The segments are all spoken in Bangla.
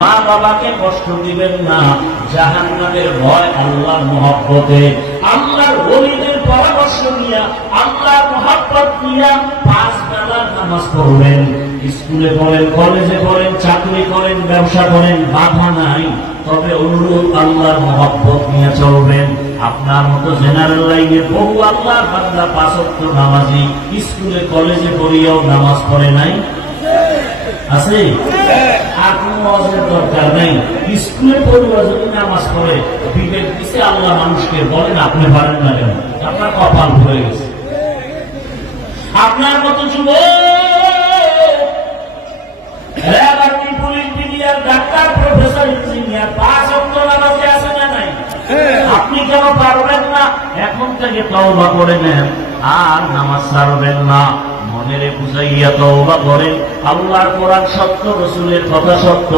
মা বাবাকে কষ্ট দিবেন না, জাহান্নামের ভয় আল্লাহর মহব্বতে, আল্লাহর ওলিদের পরামর্শ নিয়া, আল্লাহর মহব্বত নিয়া 5 বেলার নামাজ পড়বেন। স্কুলে পড়েন, কলেজে পড়েন, চাকরি করেন, ব্যবসা করেন, বাধা নাই, তবে অনুরোধ আল্লাহর মহব্বত নিয়ে চলবেন। আপনার মতো জেনারেল লাইনে বহু আল্লাহর বান্দা 5 ওয়াক্ত নামাজি, স্কুলে কলেজে পড়িয়াও নামাজ পড়ে নাই, আছে? আর কোন ওয়াজের দরকার নাই, স্কুলে পড়ুয়া যদি নামাজ পড়ে, বিবেক দিছে আল্লাহ মানুষকে, বলেন আপনি পারেন না কেন? আপনার কপাল হয়ে গেছে। আপনার মতো যুবক, police, engineer, doctor, professor, engineer 5 ওয়াক্ত নামাজে আছে না নাই? আপনি কেন পারবেন না? এখন থেকে তওবা করে নেন, আর নামাজ ছাড়বেন না। মনের বুঝাইয়া তওবা করেন। আল্লাহর কোরআন সত্য, রাসূলের কথা সত্য,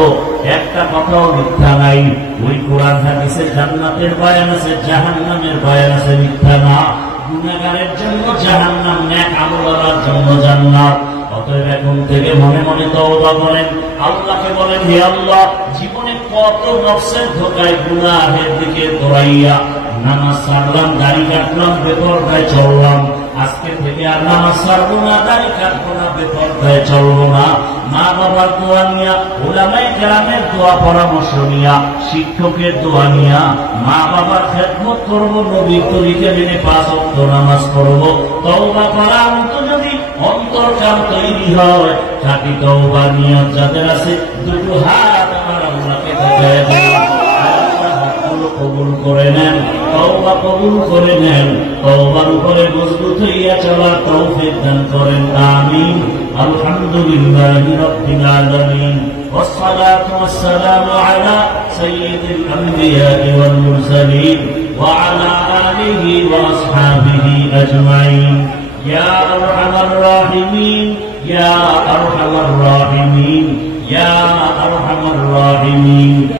একটা কথাও মিথ্যা নাই। ওই কোরআন হাদিসে জান্নাতের বয়ান আছে, জাহান্নামের বয়ান আছে, মিথ্যা না। গুনাহগারের জন্য জাহান্নাম, নেক আমলওয়ালার জন্য জান্নাত। অতএব এখন থেকে মনে মনে তওবা করেন, আল্লাহকে বলেন, হে আল্লাহ, জীবনে কত নফসের ধোঁকায় গুনাহের দিকে দৌড়াইয়া নামাজ ছাড়লাম, দাড়ি কাটলাম, বেপরদায় চললাম। আজকে থেকে আর নামাজ ছাড়বো না, দাড়ি কাটবো না, বেপরদায় চলবো না। মা বাবার দোয়া নিয়া, উলামায়ে কেরামের দোয়া পরামর্শ নিয়া, শিক্ষকের দোয়া নিয়া মা বাবার খেদমত করবো, নবীর তরিকা মেনে 5 ওয়াক্ত নামাজ পড়বো। তওবা করার মতো যদি অন্তরকাল তৈরি হয়, খাঁটি তওবা নিয়ত যাদের আছে, দুটো হাত আমার আল্লাহকে দেখায় দেন, কবুল করে নেন, তওবা কবুল করে নেন, তওবার উপরে মজবুত হইয়া চলার তৌফিক দান করেন, আমিন। আলহামদুলিল্লাহি রাব্বিল আলামিন, والصلاة والسلام على سيد الأنبياء والمرسلين وعلى آله وأصحابه أجمعين. يا أرحم الراحمين، يا أرحم الراحمين، يا أرحم الراحمين.